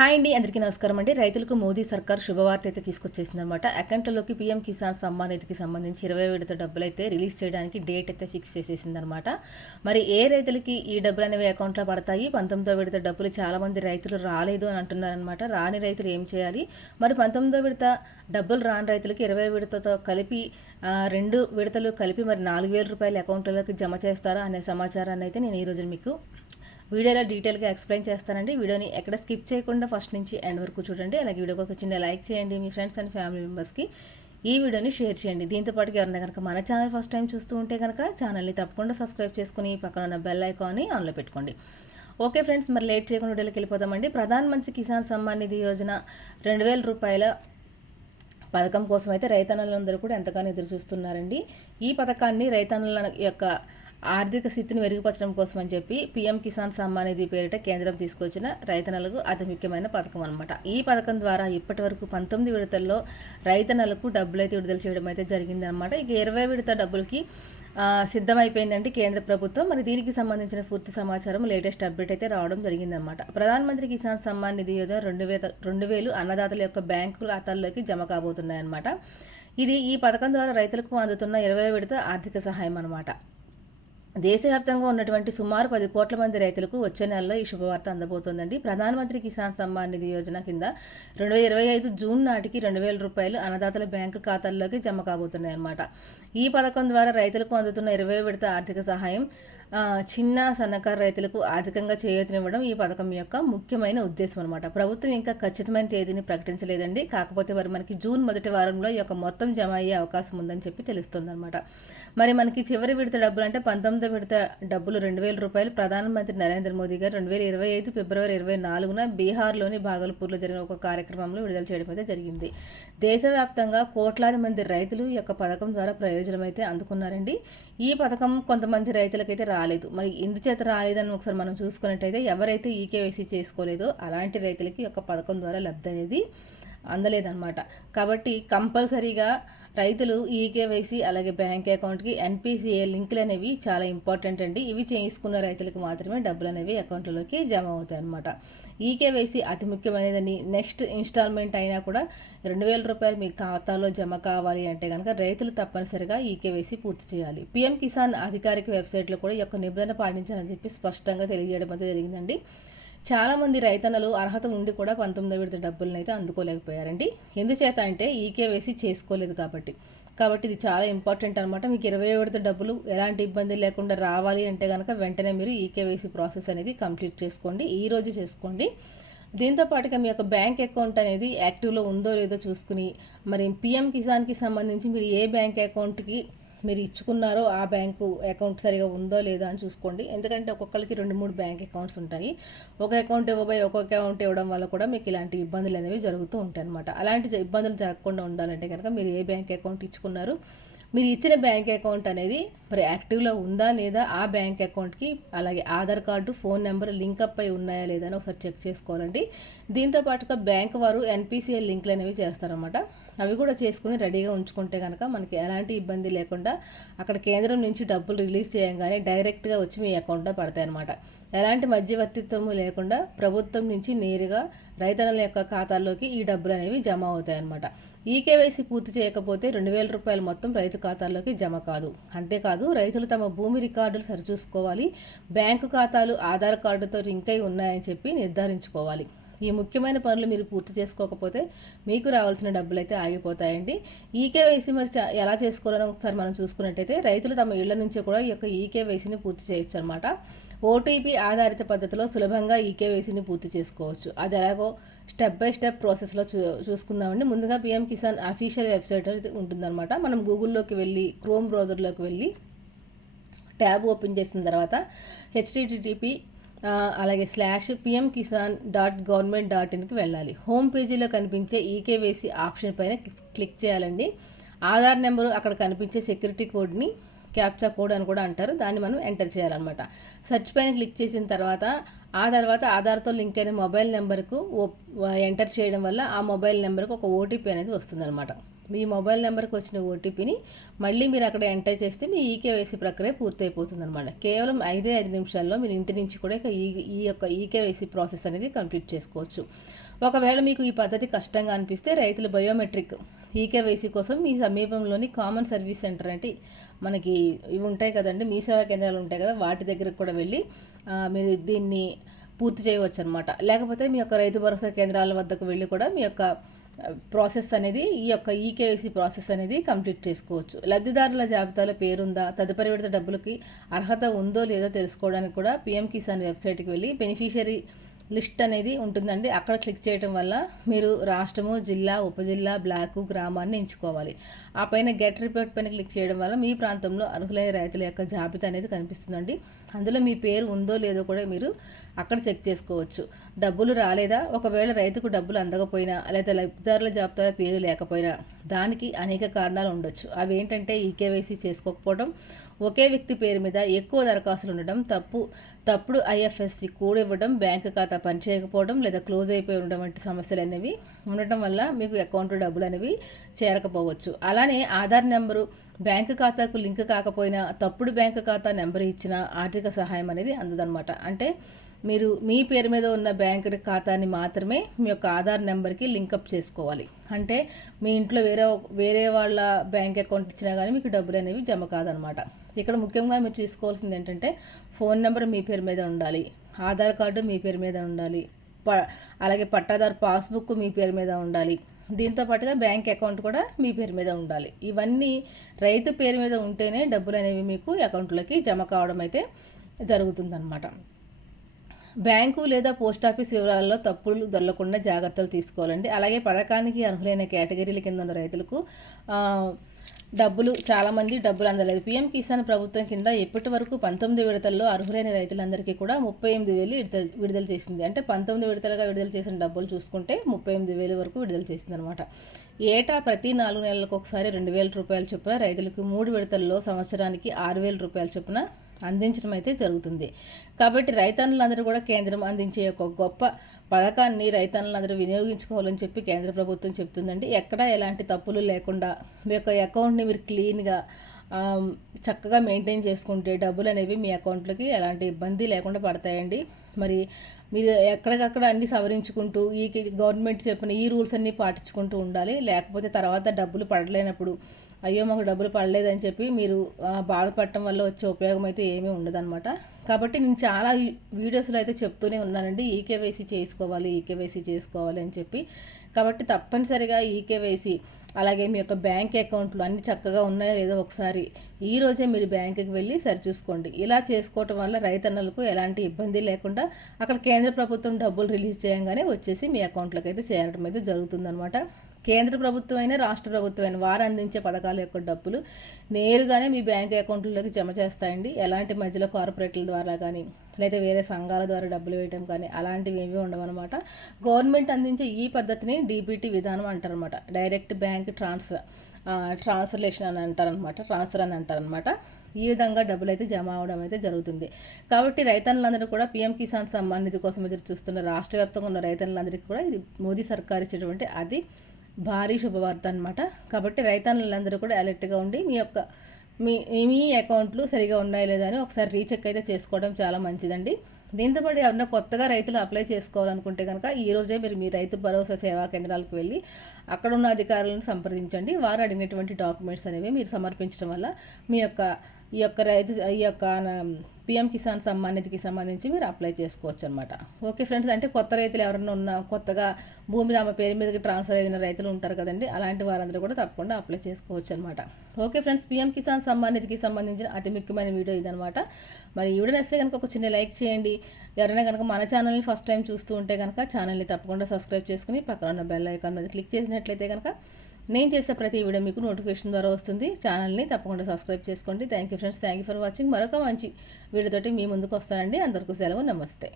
Hi అండి అందరికీ నమస్కారం అండి. రైతులకు మోదీ సర్కార్ శుభవార్త అయితే తీసుకొచ్చేసింది అనమాట అకౌంట్లలోకి పీఎం కిసాన్ సమ్మాన్ నిధికి సంబంధించి ఇరవై విడత డబ్బులు అయితే రిలీజ్ చేయడానికి డేట్ అయితే ఫిక్స్ చేసేసింది అనమాట మరి ఏ రైతులకి ఈ డబ్బులు అనేవి అకౌంట్లో పడతాయి? పంతొమ్మిదో విడత డబ్బులు చాలామంది రైతులు రాలేదు అని అంటున్నారనమాట రాని రైతులు ఏం చేయాలి? మరి పంతొమ్మిదో విడత డబ్బులు రాని రైతులకి ఇరవై విడతతో కలిపి రెండు విడతలు కలిపి మరి నాలుగు వేల రూపాయల అకౌంట్లోకి జమ చేస్తారా అనే సమాచారాన్ని అయితే నేను ఈరోజు మీకు వీడియోలో డీటెయిల్గా ఎక్స్ప్లెయిన్ చేస్తానండి. వీడియోని ఎక్కడ స్కిప్ చేయకుండా ఫస్ట్ నుంచి ఎండ్ వరకు చూడండి. అలాగే వీడియోకి ఒక చిన్న లైక్ చేయండి మీ ఫ్రెండ్స్ అండ్ ఫ్యామిలీ మెంబర్స్కి. ఈ వీడియోని షేర్ చేయండి. దీంతో పాటు ఎవరైనా కనుక మన ఛానల్ ఫస్ట్ టైం చూస్తూ ఉంటే కనుక ఛానల్ని తప్పకుండా సబ్స్క్రైబ్ చేసుకుని పక్కన ఉన్న బెల్ ఐకాన్ని ఆన్లో పెట్టుకోండి. ఓకే ఫ్రెండ్స్ మరి లేట్ చేయకుండా వీడియోకి వెళ్ళిపోతామండి ప్రధానమంత్రి కిసాన్ సమ్మాన్ నిధి యోజన రెండు వేల రూపాయల పథకం కోసం అయితే రైతన్నలందరూ కూడా ఎంతగానో ఎదురు చూస్తున్నారండి ఈ పథకాన్ని రైతన్నల యొక్క ఆర్థిక స్థితిని మెరుగుపరచడం కోసం అని చెప్పి పీఎం కిసాన్ సమ్మాన్ నిధి పేరిట కేంద్రం తీసుకొచ్చిన రైతన్నలకు అతి ముఖ్యమైన పథకం అనమాట ఈ పథకం ద్వారా ఇప్పటి వరకు పంతొమ్మిది విడతల్లో రైతన్నలకు డబ్బులు అయితే విడుదల చేయడం అయితే జరిగిందనమాట ఇక ఇరవై విడత డబ్బులకి సిద్ధమైపోయిందంటే కేంద్ర ప్రభుత్వం. మరి దీనికి సంబంధించిన పూర్తి సమాచారం లేటెస్ట్ అప్డేట్ అయితే రావడం జరిగిందనమాట ప్రధానమంత్రి కిసాన్ సమ్మాన్ నిధి యోజన రెండు వేల రెండు వేలు అన్నదాతల యొక్క బ్యాంకు ఖాతాల్లోకి జమ కాబోతున్నాయన్నమాట. ఇది ఈ పథకం ద్వారా రైతులకు అందుతున్న ఇరవై విడత ఆర్థిక సహాయం అనమాట దేశవ్యాప్తంగా ఉన్నటువంటి సుమారు పది కోట్ల మంది రైతులకు వచ్చే నెలలో ఈ శుభవార్త అందబోతోందండి. ప్రధానమంత్రి కిసాన్ సమ్మాన్ నిధి యోజన కింద రెండు వేల ఇరవై ఐదు జూన్ నాటికి రెండు వేల రూపాయలు అన్నదాతల బ్యాంకు ఖాతాల్లోకి జమ కాబోతున్నాయి అన్నమాట ఈ పథకం ద్వారా రైతులకు అందుతున్న ఇరవై విడత ఆర్థిక సహాయం చిన్న సన్నకారు రైతులకు ఆర్థికంగా చేయూతనివ్వడం ఈ పథకం యొక్క ముఖ్యమైన ఉద్దేశం అనమాట ప్రభుత్వం ఇంకా ఖచ్చితమైన తేదీని ప్రకటించలేదండి. కాకపోతే మరి మనకి జూన్ మొదటి వారంలో ఈ యొక్క మొత్తం జమ అయ్యే అవకాశం ఉందని చెప్పి తెలుస్తుంది అనమాట మరి మనకి చివరి విడత డబ్బులు అంటే పంతొమ్మిది విడత డబ్బులు రెండు వేల రూపాయలు ప్రధానమంత్రి నరేంద్ర మోదీ గారు రెండు వేల ఇరవై ఐదు ఫిబ్రవరి ఇరవై నాలుగున బీహార్లోని భాగల్పూర్లో జరిగిన ఒక కార్యక్రమంలో విడుదల చేయడం అయితే జరిగింది. దేశవ్యాప్తంగా కోట్లాది మంది రైతులు ఈ యొక్క పథకం ద్వారా ప్రయోజనం అయితే అందుకున్నారండి. ఈ పథకం కొంతమంది రైతులకైతే రాలేదు. మరి ఎందుచేత రాలేదని ఒకసారి మనం చూసుకున్నట్టయితే ఎవరైతే ఈకేవైసీ చేసుకోలేదో అలాంటి రైతులకి ఒక పథకం ద్వారా లబ్ధి అనేది అందలేదన్నమాట. కాబట్టి కంపల్సరీగా రైతులు ఈకేవైసీ అలాగే బ్యాంక్ అకౌంట్కి ఎన్పిసిఏ లింకులు అనేవి చాలా ఇంపార్టెంట్ అండి. ఇవి చేసుకున్న రైతులకు మాత్రమే డబ్బులు అనేవి అకౌంట్లలోకి జమ అవుతాయి అనమాట ఈకేవైసీ అతి ముఖ్యమైనదని నెక్స్ట్ ఇన్స్టాల్మెంట్ అయినా కూడా రెండు వేల రూపాయలు మీ ఖాతాలో జమ కావాలి అంటే కనుక రైతులు తప్పనిసరిగా ఈకేవైసీ పూర్తి చేయాలి. పిఎం కిసాన్ అధికారిక వెబ్సైట్లో కూడా ఈ యొక్క నిబంధన పాటించాలని చెప్పి స్పష్టంగా తెలియజేయడం అయితే జరిగిందండి. చాలామంది రైతన్నలు అర్హత ఉండి కూడా పంతొమ్మిది విడత డబ్బులను అయితే అందుకోలేకపోయారండి. ఎందుచేత అంటే ఈకేవైసీ చేసుకోలేదు కాబట్టి. కాబట్టి ఇది చాలా ఇంపార్టెంట్ అనమాట మీకు ఇరవై విడత డబ్బులు ఎలాంటి ఇబ్బంది లేకుండా రావాలి అంటే కనుక వెంటనే మీరు ఈకేవైసీ ప్రాసెస్ అనేది కంప్లీట్ చేసుకోండి. ఈ రోజు చేసుకోండి. దీంతో పాటుగా మీ యొక్క బ్యాంక్ అకౌంట్ అనేది యాక్టివ్లో ఉందో లేదో చూసుకుని మరి పిఎం కిసాన్కి సంబంధించి మీరు ఏ బ్యాంక్ అకౌంట్కి మీరు ఇచ్చుకున్నారో ఆ బ్యాంకు అకౌంట్ సరిగా ఉందో లేదో అని చూసుకోండి. ఎందుకంటే ఒక్కొక్కరికి రెండు మూడు బ్యాంక్ అకౌంట్స్ ఉంటాయి. ఒక అకౌంట్ ఇవ్వబోయి ఒక్కొక్క అకౌంట్ ఇవ్వడం వల్ల కూడా మీకు ఇలాంటి ఇబ్బందులు అనేవి జరుగుతూ ఉంటాయి అనమాట అలాంటి ఇబ్బందులు జరగకుండా ఉండాలంటే కనుక మీరు ఏ బ్యాంక్ అకౌంట్ ఇచ్చుకున్నారు మీరు ఇచ్చిన బ్యాంక్ అకౌంట్ అనేది మరి యాక్టివ్లో ఉందా లేదా ఆ బ్యాంక్ అకౌంట్కి అలాగే Aadhaar card phone number link up అయి ఉన్నాయా లేదా అని ఒకసారి చెక్ చేసుకోవాలండి. దీంతో పాటుగా బ్యాంక్ వారు ఎన్పిసిఐ లింక్లు అనేవి చేస్తారన్నమాట. అవి కూడా చేసుకుని రెడీగా ఉంచుకుంటే కనుక మనకి ఎలాంటి ఇబ్బంది లేకుండా అక్కడ కేంద్రం నుంచి డబ్బులు రిలీజ్ చేయగానే డైరెక్ట్గా వచ్చి మీ అకౌంట్లో పడతాయి అనమాట ఎలాంటి మధ్యవర్తిత్వము లేకుండా ప్రభుత్వం నుంచి నేరుగా రైతన్నల యొక్క ఖాతాల్లోకి ఈ డబ్బులు అనేవి జమ అవుతాయన్నమాట. ఈ కేవైసీ పూర్తి చేయకపోతే రెండు వేల రూపాయలు మొత్తం రైతు ఖాతాల్లోకి జమ కాదు. అంతేకాదు రైతులు తమ భూమి రికార్డులు సరిచూసుకోవాలి. బ్యాంకు ఖాతాలు ఆధార్ కార్డుతో లింక్ అయి ఉన్నాయని చెప్పి నిర్ధారించుకోవాలి. ఈ ముఖ్యమైన పనులు మీరు పూర్తి చేసుకోకపోతే మీకు రావాల్సిన డబ్బులు అయితే ఆగిపోతాయండి ఈకేవైసీ మరి ఎలా చేసుకోవాలని ఒకసారి మనం చూసుకున్నట్టయితే రైతులు తమ ఇళ్ళ నుంచి కూడా ఈ యొక్క ఈకేవైసీని పూర్తి చేయొచ్చు అనమాట ఓటీపీ ఆధారిత పద్ధతిలో సులభంగా ఈకేవైసీని పూర్తి చేసుకోవచ్చు. అది ఎలాగో స్టెప్ బై స్టెప్ ప్రాసెస్లో చూ చూసుకుందామండి. ముందుగా పిఎం కిసాన్ అఫీషియల్ వెబ్సైట్ ఉంటుందన్నమాట. మనం గూగుల్లోకి వెళ్ళి క్రోమ్ బ్రౌజర్లోకి వెళ్ళి ట్యాబ్ ఓపెన్ చేసిన తర్వాత హెచ్టిటిపి అలాగే slash PM Kisan dot government dot ఇన్కి వెళ్ళాలి. హోమ్ పేజీలో కనిపించే ఈకేవైసీ ఆప్షన్ పైన క్లిక్ చేయాలండి. ఆధార్ నెంబరు అక్కడ కనిపించే సెక్యూరిటీ కోడ్ని క్యాప్చా కోడ్ అని కూడా అంటారు. దాన్ని మనం ఎంటర్ చేయాలన్నమాట. సెర్చ్ పైన క్లిక్ చేసిన తర్వాత ఆ తర్వాత ఆధార్తో లింక్ అయిన మొబైల్ నెంబర్కు ఎంటర్ చేయడం వల్ల ఆ మొబైల్ నెంబర్కు ఒక ఓటీపీ అనేది వస్తుందన్నమాట. మీ మొబైల్ నెంబర్కి వచ్చిన ఓటీపీని మళ్ళీ మీరు అక్కడ ఎంటర్ చేస్తే మీ ఈకేవైసీ ప్రక్రియ పూర్తయిపోతుంది అనమాట కేవలం ఐదే ఐదు నిమిషాల్లో మీరు ఇంటి నుంచి కూడా ఈ ఈ యొక్క ఈకేవైసీ ప్రాసెస్ అనేది కంప్లీట్ చేసుకోవచ్చు. ఒకవేళ మీకు ఈ పద్ధతి కష్టంగా అనిపిస్తే రైతులు బయోమెట్రిక్ ఈకేవైసీ కోసం మీ సమీపంలోని కామన్ సర్వీస్ సెంటర్ అంటే మనకి ఇవి ఉంటాయి కదండి మీ సేవా కేంద్రాలు ఉంటాయి కదా వాటి దగ్గరకు కూడా వెళ్ళి మీరు దీన్ని పూర్తి చేయవచ్చు అనమాట లేకపోతే మీ యొక్క రైతు భరోసా కేంద్రాల వద్దకు వెళ్ళి కూడా మీ యొక్క ప్రాసెస్ అనేది ఈ యొక్క ఈకేవైసీ ప్రాసెస్ అనేది కంప్లీట్ చేసుకోవచ్చు. లబ్ధిదారుల జాబితాలో పేరుందా తదుపరి విడత డబ్బులకి అర్హత ఉందో లేదో తెలుసుకోవడానికి కూడా పిఎం కిసాన్ వెబ్సైట్కి వెళ్ళి బెనిఫిషియరీ లిస్ట్ అనేది ఉంటుందండి. అక్కడ క్లిక్ చేయడం వల్ల మీరు రాష్ట్రము జిల్లా ఉపజిల్లా బ్లాకు గ్రామాన్ని ఎంచుకోవాలి. ఆ పైన గెట్ రిపోర్ట్ పైన క్లిక్ చేయడం వల్ల మీ ప్రాంతంలో అర్హులైన రైతుల యొక్క జాబితా అనేది కనిపిస్తుందండి. అందులో మీ పేరు ఉందో లేదో కూడా మీరు అక్కడ చెక్ చేసుకోవచ్చు. డబ్బులు రాలేదా? ఒకవేళ రైతుకు డబ్బులు అందకపోయినా లేదా లబ్ధిదారుల జాబితాలో పేరు లేకపోయినా దానికి అనేక కారణాలు ఉండొచ్చు. అవి ఏంటంటే ఈకేవైసీ చేసుకోకపోవడం ఒకే వ్యక్తి పేరు మీద ఎక్కువ దరఖాస్తులు ఉండడం తప్పు తప్పుడు ఐఎఫ్ఎస్సి కోడ్ ఇవ్వడం ఖాతా పనిచేయకపోవడం లేదా క్లోజ్ అయిపోయి ఉండడం వంటి సమస్యలు అనేవి ఉండటం వల్ల మీకు అకౌంట్లో డబ్బులు అనేవి చేరకపోవచ్చు. అలానే ఆధార్ నెంబరు బ్యాంకు ఖాతాకు లింక్ కాకపోయినా తప్పుడు బ్యాంకు ఖాతా నెంబర్ ఇచ్చిన ఆర్థిక సహాయం అనేది అందదనమాట అంటే మీరు మీ పేరు మీద ఉన్న బ్యాంక్ ఖాతాని మాత్రమే మీ యొక్క ఆధార్ నెంబర్కి లింకప్ చేసుకోవాలి. అంటే మీ ఇంట్లో వేరే వేరే వాళ్ళ బ్యాంక్ అకౌంట్ ఇచ్చినా కానీ మీకు డబ్బులు అనేవి జమ కాదనమాట ఇక్కడ ముఖ్యంగా మీరు తీసుకోవాల్సింది ఏంటంటే ఫోన్ నెంబర్ మీ పేరు మీద ఉండాలి. ఆధార్ కార్డు మీ పేరు మీద ఉండాలి. ప అలాగే పట్టాదారు పాస్బుక్ మీ పేరు మీద ఉండాలి. దీంతో పాటుగా బ్యాంక్ అకౌంట్ కూడా మీ పేరు మీద ఉండాలి. ఇవన్నీ రైతు పేరు మీద ఉంటేనే డబ్బులు అనేవి మీకు అకౌంట్లోకి జమ కావడం అయితే జరుగుతుందన్నమాట. బ్యాంకు లేదా పోస్ట్ ఆఫీస్ వివరాలలో తప్పులు దొరలకుండా జాగ్రత్తలు తీసుకోవాలండి. అలాగే పథకానికి అర్హులైన కేటగిరీల కింద ఉన్న రైతులకు డబ్బులు చాలామంది డబ్బులు అందలేదు. పీఎం కిసాన్ ప్రభుత్వం కింద ఇప్పటి వరకు పంతొమ్మిది విడతల్లో అర్హులైన రైతులందరికీ కూడా ముప్పై ఎనిమిది వేలు విడుదల విడుదల చేసింది. అంటే పంతొమ్మిది విడతలుగా విడుదల చేసిన డబ్బులు చూసుకుంటే ముప్పై ఎనిమిది వేలు వరకు విడుదల చేసింది అనమాట ఏటా ప్రతి నాలుగు నెలలకు ఒకసారి రెండు వేల రూపాయల చొప్పున రైతులకు మూడు విడతల్లో సంవత్సరానికి ఆరు వేల రూపాయల చొప్పున అందించడం అయితే జరుగుతుంది. కాబట్టి రైతన్నులందరూ కూడా కేంద్రం అందించే ఒక గొప్ప పథకాన్ని రైతన్నులందరూ వినియోగించుకోవాలని చెప్పి కేంద్ర ప్రభుత్వం చెప్తుందండి. ఎక్కడ ఎలాంటి తప్పులు లేకుండా మీ యొక్క అకౌంట్ని మీరు క్లీన్గా చక్కగా మెయింటైన్ చేసుకుంటే డబ్బులు అనేవి మీ అకౌంట్లోకి ఎలాంటి ఇబ్బంది లేకుండా పడతాయండి. మరి మీరు ఎక్కడికక్కడ అన్ని సవరించుకుంటూ ఈ గవర్నమెంట్ చెప్పిన ఈ రూల్స్ అన్నీ పాటించుకుంటూ ఉండాలి. లేకపోతే తర్వాత డబ్బులు పడలేనప్పుడు అయ్యో మాకు డబ్బులు పడలేదని చెప్పి మీరు బాధపడటం వల్ల వచ్చే ఉపయోగం అయితే ఏమీ ఉండదన్నమాట. కాబట్టి నేను చాలా వీడియోస్లో అయితే చెప్తూనే ఉన్నానండి ఈకేవైసీ చేసుకోవాలి ఈకేవైసీ చేసుకోవాలి అని చెప్పి. కాబట్టి తప్పనిసరిగా ఈకేవైసీ అలాగే మీ యొక్క బ్యాంక్ అకౌంట్లు అన్ని చక్కగా ఉన్నాయో లేదో ఒకసారి ఈ రోజే మీరు బ్యాంకుకి వెళ్ళి సరిచూసుకోండి. ఇలా చేసుకోవటం వల్ల రైతన్నలకు ఎలాంటి ఇబ్బంది లేకుండా అక్కడ కేంద్ర ప్రభుత్వం డబ్బులు రిలీజ్ చేయగానే వచ్చేసి మీ అకౌంట్లోకి అయితే చేరడం అయితే జరుగుతుందనమాట కేంద్ర ప్రభుత్వం అయినా రాష్ట్ర ప్రభుత్వం అయినా వారు అందించే పథకాల యొక్క డబ్బులు నేరుగానే మీ బ్యాంక్ అకౌంట్లలోకి జమ చేస్తాయండి. ఎలాంటి మధ్యలో కార్పొరేట్ల ద్వారా కానీ లేదా వేరే సంఘాల ద్వారా డబ్బులు వేయటం కానీ అలాంటివి ఏమీ ఉండవన్నమాట గవర్నమెంట్ అందించే ఈ పద్ధతిని డీబీటీ విధానం అంటారనమాట డైరెక్ట్ బ్యాంక్ ట్రాన్స్ఫర్ ట్రాన్స్లేషన్ అని అంటారనమాట ట్రాన్స్ఫర్ అని అంటారనమాట ఈ విధంగా డబ్బులు అయితే జమ అవడం అయితే జరుగుతుంది. కాబట్టి రైతన్నులందరూ కూడా పీఎం కిసాన్ సమ్మాన్ నిధి కోసం ఎదురు చూస్తున్న రాష్ట్ర వ్యాప్తంగా ఉన్న రైతన్నులందరికీ కూడా ఇది మోదీ సర్కార్ ఇచ్చేటువంటి అది భారీ శుభవార్త అనమాట కాబట్టి రైతన్నులందరూ కూడా అలర్ట్గా ఉండి మీ యొక్క మీ మీ అకౌంట్లు సరిగా ఉన్నాయో లేదా అని ఒకసారి రీచెక్ అయితే చేసుకోవడం చాలా మంచిదండి. దీంతోపాటు ఎవరైనా కొత్తగా రైతులు అప్లై చేసుకోవాలనుకుంటే కనుక ఈరోజే మీరు మీ రైతు భరోసా సేవా కేంద్రాలకు వెళ్ళి అక్కడ ఉన్న అధికారులను సంప్రదించండి. వారు అడిగినటువంటి డాక్యుమెంట్స్ అనేవి మీరు సమర్పించడం వల్ల మీ యొక్క ఈ యొక్క రైతు ఈ యొక్క పిఎం కిసాన్ సమ్మాన్ నిధికి సంబంధించి మీరు అప్లై చేసుకోవచ్చు అనమాట ఓకే ఫ్రెండ్స్ అంటే కొత్త రైతులు ఎవరైనా ఉన్న కొత్తగా భూమి తమ పేరు మీదకి ట్రాన్స్ఫర్ అయిన రైతులు ఉంటారు కదండి అలాంటి వారందరూ కూడా తప్పకుండా అప్లై చేసుకోవచ్చు అనమాట ఓకే ఫ్రెండ్స్ పిఎం కిసాన్ సమ్మానిధికి సంబంధించిన అతి ముఖ్యమైన వీడియో ఇదనమాట మరి ఈ వీడియో నచ్చితే కనుక ఒక చిన్న లైక్ చేయండి. ఎవరైనా కనుక మన ఛానల్ని ఫస్ట్ టైం చూస్తూ ఉంటే కనుక ఛానల్ని తప్పకుండా సబ్స్క్రైబ్ చేసుకుని పక్కన ఉన్న బెల్ ఐకాన్ మీద క్లిక్ చేసినట్లయితే కనుక నేను చేసే ప్రతి వీడియో మీకు నోటిఫికేషన్ ద్వారా వస్తుంది. ఛానల్ని తప్పకుండా సబ్స్క్రైబ్ చేసుకోండి. Thank you friends thank you for watching మరొక మంచి వీడియోతోటి మీ ముందుకు వస్తానండి. అందరికీ సెలవు. నమస్తే.